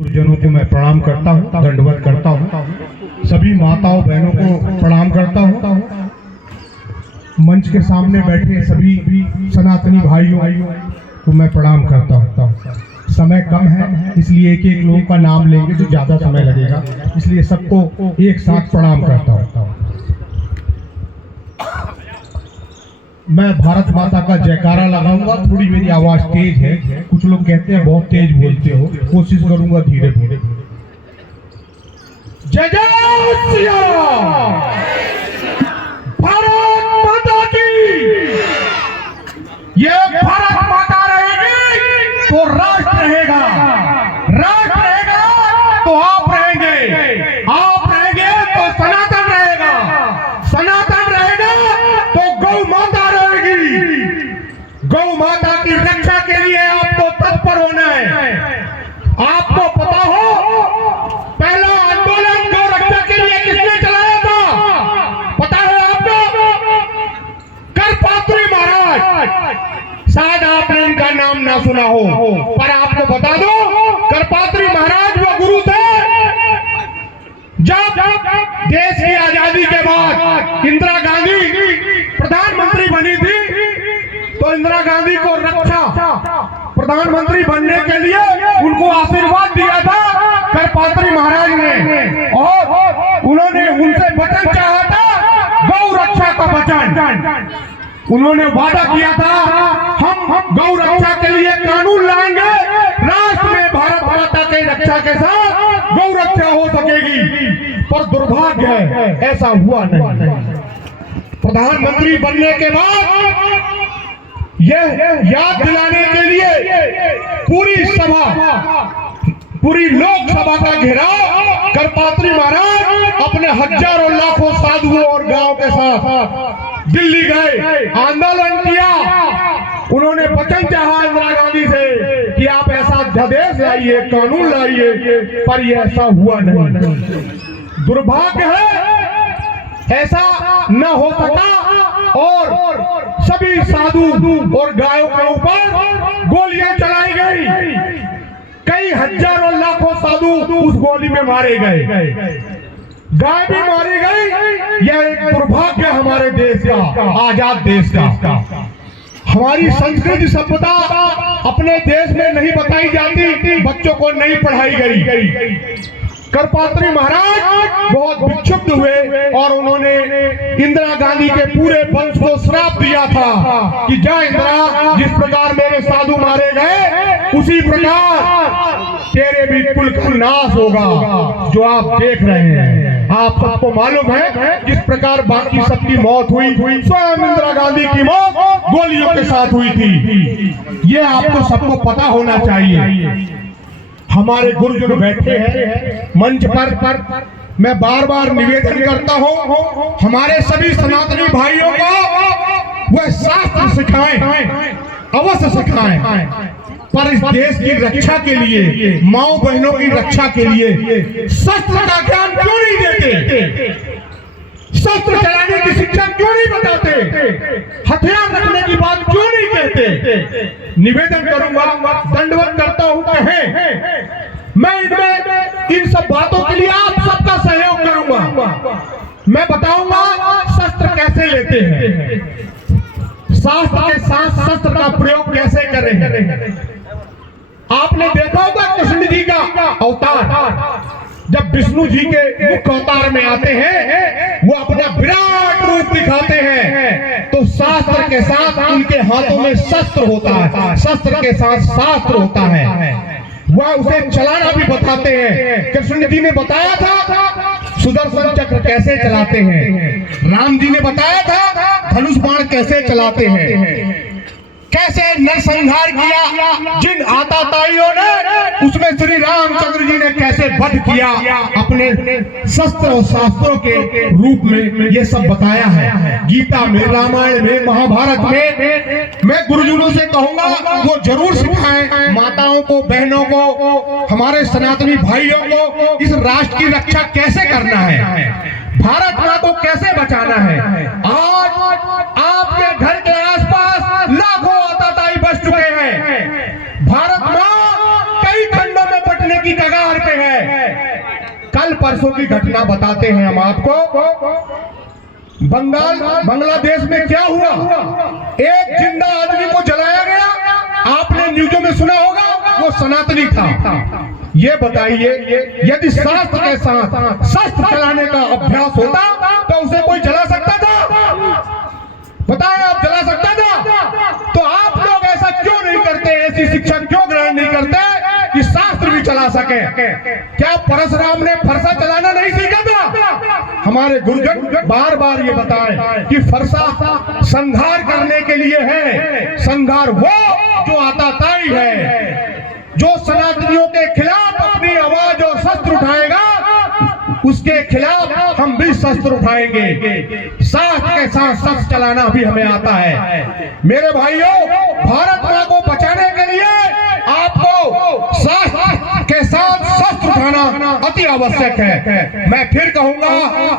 गुरुजनों को मैं प्रणाम करता हूँ, दंडवत करता हूँ। सभी माताओं बहनों को प्रणाम करता हूँ। मंच के सामने बैठे सभी सनातनी भाइयों को मैं प्रणाम करता हूँ। समय कम है इसलिए एक एक लोगों का नाम लेंगे तो ज्यादा समय लगेगा, इसलिए सबको एक साथ प्रणाम करता हूँ। मैं भारत माता का जयकारा लगाऊंगा। थोड़ी मेरी आवाज तेज है, कुछ लोग कहते हैं बहुत तेज बोलते हो, कोशिश करूंगा धीरे धीरे। जय जय श्री राम, भारत माता की। ये भारत माता रहेगी तो राष्ट्र रहेगा, राष्ट्र रहेगा तो आप रहेंगे, आप रहेंगे तो सनातन रहेगा, सनातन रहेगा तो गौ माता। गौ माता की रक्षा के लिए आपको तत्पर होना है। आपको पता हो पहला आंदोलन गौ रक्षा के लिए किसने चलाया था? पता है आपको? करपात्री महाराज। शायद आपने इनका नाम ना सुना हो, पर आपको बता दो करपात्री महाराज वो गुरु थे। जब देश की आजादी के बाद इंदिरा गांधी प्रधानमंत्री बनी थी तो इंदिरा गांधी को रक्षा प्रधानमंत्री बनने के लिए उनको आशीर्वाद दिया था करपात्री महाराज ने, और उन्होंने उनसे वचन चाहा था, गौ रक्षा का वचन। उन्होंने वादा किया था हम गौ रक्षा के लिए कानून लाएंगे, राष्ट्र में भारत माता की रक्षा के साथ गौ रक्षा हो सकेगी। पर दुर्भाग्य है ऐसा हुआ नहीं। प्रधानमंत्री बनने के बाद यह याद दिलाने के लिए पूरी सभा, पूरी लोकसभा का घेराव करपात्री महाराज अपने हजारों लाखों साधुओं और गांव के साथ दिल्ली गए, आंदोलन किया। उन्होंने वचन चाहा इंदिरा गांधी से कि आप ऐसा अध्यादेश लाइए, कानून लाइए, पर यह ऐसा हुआ नहीं। दुर्भाग्य है ऐसा न हो सका और सभी साधु और गायों के ऊपर गोलियां चलाई गई। कई हजारों लाखों साधु उस गोली में मारे गए, गाय भी मारी गई। यह एक दुर्भाग्य हमारे देश का, आजाद देश का। हमारी संस्कृति सभ्यता अपने देश में नहीं बताई जाती, बच्चों को नहीं पढ़ाई गई। करपात्री महाराज बहुत विक्षुब्ध हुए और उन्होंने इंदिरा गांधी के पूरे वंश को श्राप दिया था कि जा इंदिरा, जिस प्रकार मेरे साधु मारे गए उसी प्रकार तेरे भी कुल का नाश होगा। जो आप देख रहे हैं, आप सबको मालूम है जिस प्रकार बाकी सबकी मौत हुई, स्वयं इंदिरा गांधी की मौत गोलियों के साथ हुई थी। ये आपको सबको पता होना चाहिए। हमारे गुरुजन बैठे हैं मंच पर, मैं बार बार निवेदन करता हूँ हमारे सभी सनातनी भाइयों को वह शास्त्र सिखाएं, अवश्य सिखाएं, पर इस देश की रक्षा के लिए, माओ बहनों की रक्षा के लिए शस्त्र का ज्ञान क्यों नहीं देते? शस्त्र चलाने की शिक्षा क्यों नहीं बताते? हथियार रखने की बात क्यों नहीं कहते? निवेदन करूंगा, दंडवत करता हूं, कहें मैं इनमें इन सब बातों के लिए आप सबका सहयोग करूंगा। मैं बताऊंगा शस्त्र कैसे लेते हैं, शास्त्र के साथ शस्त्र का प्रयोग कैसे करें। आपने देखा होगा कृष्ण जी का अवतार, जब विष्णु जी के मुख्य अवतार में आते हैं वो अपना विराट रूप दिखाते हैं, तो शास्त्र के साथ उनके हाथों में शस्त्र होता है, शस्त्र के साथ शास्त्र होता है, वह उसे चलाना भी बताते हैं। कृष्ण जी ने बताया था सुदर्शन चक्र कैसे चलाते हैं, राम जी ने बताया था धनुष बाण कैसे चलाते हैं, कैसे नरसंहार किया जिन आताताइयों ने, उसमें श्री रामचंद्र जी ने कैसे वध किया अपने शस्त्र और शास्त्रों के रूप में, ये सब बताया है गीता में, रामायण में, महाभारत में। मैं गुरुजनों से कहूंगा वो जरूर सिखाएं माताओं को, बहनों को, हमारे सनातनी भाइयों को इस राष्ट्र की रक्षा कैसे करना है, भारत माँ को कैसे बचाना है। आज आपके घर के आसपास लाखों आताताई बस चुके हैं, भारत माँ कई खंडों में बटने की कगार परसों की घटना बताते हैं हम आपको। बांग्लादेश में क्या हुआ, एक जिंदा आदमी को जलाया गया। आपने न्यूज़ों में सुना होगा, वो सनातनी था। ये बताइए, यदि शास्त्र के साथ शस्त्र चलाने का अभ्यास होता तो उसे कोई जला सकता था? बताएं, आप जला सकता था? तो आप लोग ऐसा क्यों नहीं करते, ऐसी शिक्षा क्यों ग्रहण नहीं करते कि शास्त्र भी चला सके? क्या परशुराम ने फरसा चलाना नहीं सीखा था? हमारे गुरुजन बार बार ये बताएं कि फरसा संहार करने के लिए है। संहार वो जो आताताई है, जो सनातनियों के खिलाफ अपनी आवाज और शस्त्र उठाएगा, उसके खिलाफ हम भी शस्त्र उठाएंगे। शास्त्र के साथ शस्त्र चलाना भी हमें आता है। मेरे भाइयों, भारत मां को बचाने के लिए आपको शास्त्र के साथ शस्त्र उठाना अति आवश्यक है। मैं फिर कहूंगा,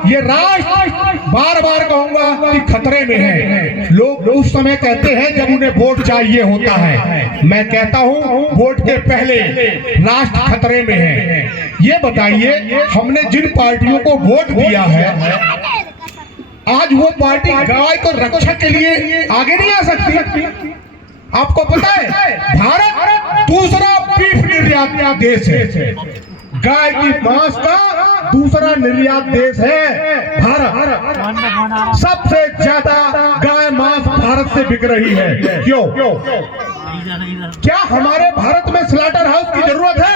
ये राष्ट्र बार बार कहूंगा कि खतरे में है। लोग उस समय कहते हैं जब उन्हें वोट चाहिए होता है। मैं कहता हूं, वोट के पहले राष्ट्र खतरे में है। ये बताइए, हमने जिन पार्टियों को वोट दिया है, आज वो पार्टी गाय को रक्षा के लिए आगे नहीं आ सकती। आपको पता है, भारत दूसरा बीफ निर्यात देश है। गाय की मांस का दूसरा निर्यात देश है भारत। सबसे ज्यादा गाय मांस भारत से बिक रही है। क्यों? क्या हमारे भारत में स्लॉटर हाउस की जरूरत है?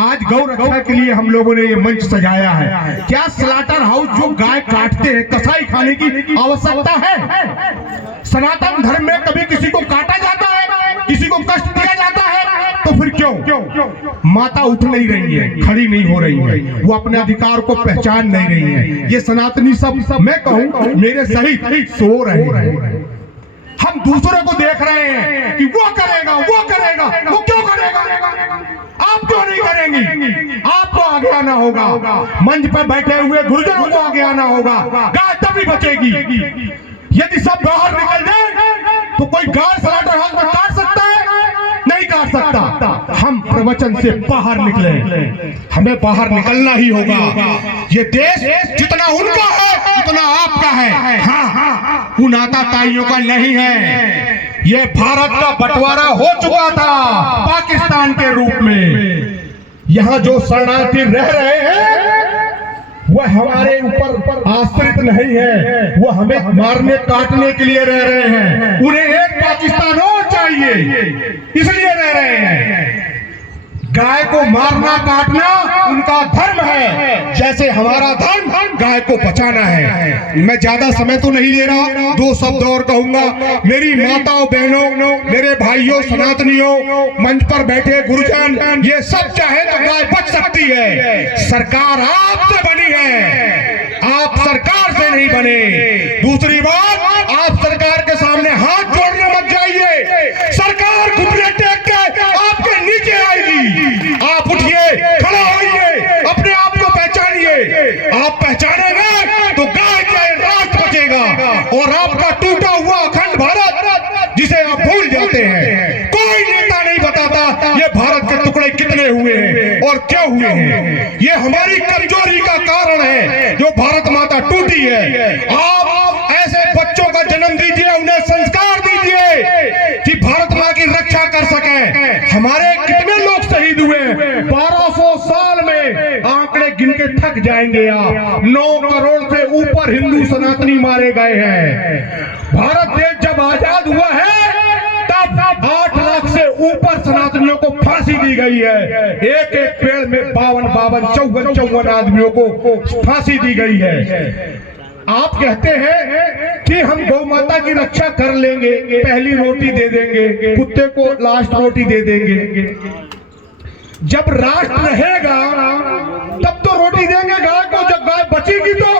आज गौ रक्षा के लिए हम लोगों ने ये मंच सजाया है। क्या स्लॉटर हाउस जो गाय काटते हैं, कसाई खाने की आवश्यकता है? सनातन धर्म में कभी किसी को काटा जाता है, किसी को कष्ट दिया जाता है? तो फिर क्यों माता उठ नहीं रही है, खड़ी नहीं हो रही है, वो अपने अधिकार को पहचान नहीं रही है? ये सनातनी सब मैं कहूँ मेरे सहित सो रहे हैं। हम दूसरे को देख रहे हैं कि वो करेगा, वो करेगा, वो क्यों करेगा? आप क्यों नहीं करेंगी? आपको आगे आना होगा। मंच पर बैठे हुए गुरुजनों को आगे आना होगा। गाय तभी बचेगी। यदि सब बाहर निकल जाए तो कोई गाय स्लॉटर हाउस में काट सकता है? नहीं काट सकता। हम प्रवचन से बाहर निकले, हमें बाहर निकलना ही होगा। ये देश जितना उनका है उतना आपका है। हाँ, उन आताताइयों का नहीं है। ये भारत का बंटवारा हो चुका था पाकिस्तान के रूप में। यहाँ जो शरणार्थी रह रहे हैं वह हमारे ऊपर आश्रित नहीं है, वो हमें मारने काटने के लिए रह रहे हैं। उन्हें एक पाकिस्तान और चाहिए, इसलिए रह रहे हैं। गाय को मारना काटना उनका धर्म है, जैसे हमारा धर्म गाय को बचाना है। मैं ज्यादा समय तो नहीं ले रहा, दो शब्द और कहूंगा। मेरी माताओं बहनों, मेरे भाइयों सनातनियों, मंच पर बैठे गुरुजन, ये सब चाहे तो गाय बच सकती है। सरकार आपसे बनी है, आप सरकार से नहीं बने। दूसरी बात, आप सरकार के सामने हाथ जोड़ने मत जाइए। सरकार घुटने टेक के आपके नीचे आएगी। आप उठिए, खड़ा होइए, अपने आप को पहचानिए। आप पहचानेंगे तो गाय का राष्ट्र बचेगा और आपका टूटा हुआ अखंड भारत जिसे आप भूल जाते हैं। कोई नेता नहीं बताता ये भारत के टुकड़े कितने हुए हैं और क्यों हुए हैं। ये हमारी कमजोरी का कारण है जो भारत माता टूटी है। आप ऐसे बच्चों का जन्म दीजिए, उन्हें संस्कार दीजिए कि भारत माँ की रक्षा कर सके। हमारे कितने लोग शहीद हुए? 1200 साल में आंकड़े गिन के थक जाएंगे आप। 9 करोड़ से ऊपर हिंदू सनातनी मारे गए हैं। भारत देश जब आजाद हुआ है तब 8 लाख से ऊपर सनातनियों को फांसी दी गई है। एक एक पेड़ में 52, 54 आदमियों को फांसी दी गई है। आप कहते हैं कि हम गौ माता की रक्षा कर लेंगे, पहली रोटी दे देंगे, कुत्ते को लास्ट रोटी दे देंगे। जब राष्ट्र रहेगा तब तो रोटी देंगे गाय को। जब गाय बचेगी तो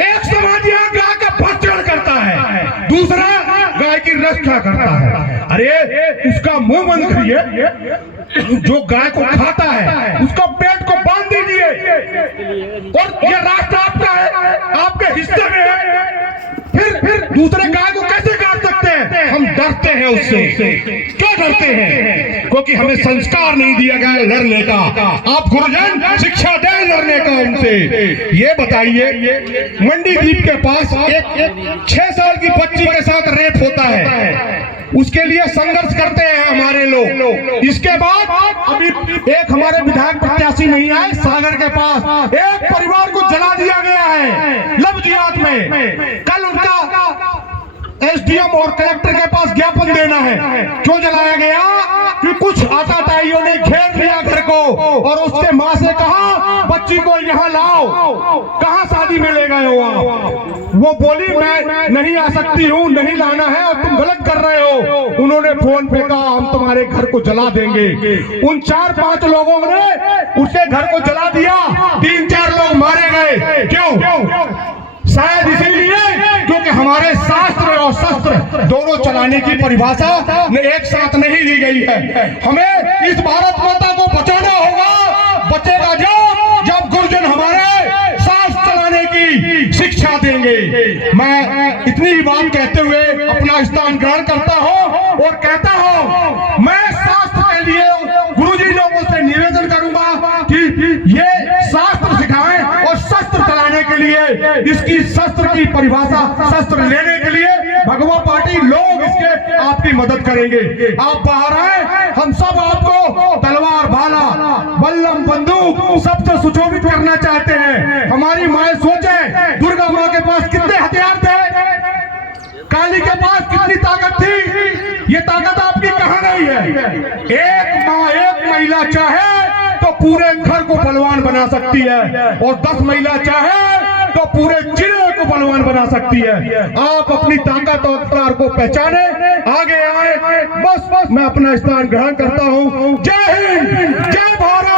एक समाज यहाँ गाय का भक्षण करता है, दूसरा गाय की रक्षा करता है। अरे उसका मुंह बंद करिए, जो गाय को खाता है उसका पेट को बांध दीजिए। और ये राष्ट्र आपका है, आपके हिस्से में है। फिर दूसरे गाय को कैसे काट सकते हैं? हम डरते हैं उससे। क्यों डरते हैं? क्योंकि हमें संस्कार नहीं दिया गया है लड़ने का। आप गुरुजन शिक्षा दें लड़ने का उनसे। ये बताइए, मंडी द्वीप के पास एक 6 साल की बच्ची के साथ रेप होता है, उसके लिए संघर्ष करते हैं हमारे लोग। इसके बाद अभी एक हमारे विधायक प्रत्याशी नहीं आए सागर के पास, एक परिवार को जला दिया गया है लवजियात में। कल उनका एसडीएम और कलेक्टर के पास ज्ञापन देना है। क्यों जलाया गया? कि कुछ आताताइयों ने घेर लिया घर को और उसके माँ से कहा बच्ची को यहाँ लाओ। कहाँ शादी में ले गए हो आप? वो बोली मैं नहीं आ सकती हूँ, नहीं लाना है और तुम गलत कर रहे हो। उन्होंने फोन पे कहा हम तुम्हारे घर को जला देंगे। उन 4-5 लोगों ने उसके घर को जला दिया, 3-4 लोग मारे गए। क्यों? शायद इसीलिए क्योंकि हमारे शास्त्र और शस्त्र दोनों चलाने की परिभाषा एक साथ नहीं दी गई है। हमें इस भारत माता को बचाना होगा। बचेगा जब गुरुजन हमारे शास्त्र चलाने की शिक्षा देंगे। मैं इतनी ही बात कहते हुए अपना स्थान ग्रहण करता हूँ और कहता हूँ मैं शास्त्र के लिए गुरुजी लोगों से निवेदन करूंगा कि ये शास्त्र सिखाएं और शस्त्र चलाने के लिए इसकी शस्त्र की परिभाषा, शस्त्र लेने के लिए भगवा पार्टी लोग इसके आपकी मदद करेंगे। आप बाहर आए, हम सब आपको तलवार, भाला, बल्लम, बंदूक सबसे सुशोभित करना चाहते हैं। हमारी माए सोचे दुर्गा माँ के पास कितने हथियार थे, काली के पास कितनी ताकत थी, ये ताकत आपकी कहाँ गई है? एक माँ, एक महिला चाहे तो पूरे घर को बलवान बना सकती है और 10 महिला चाहे तो पूरे जिले को बलवान बना सकती है। आप अपनी ताकत और अवतार को पहचाने, आगे आए। बस मैं अपना स्थान ग्रहण करता हूँ। जय हिंद, जय भारत।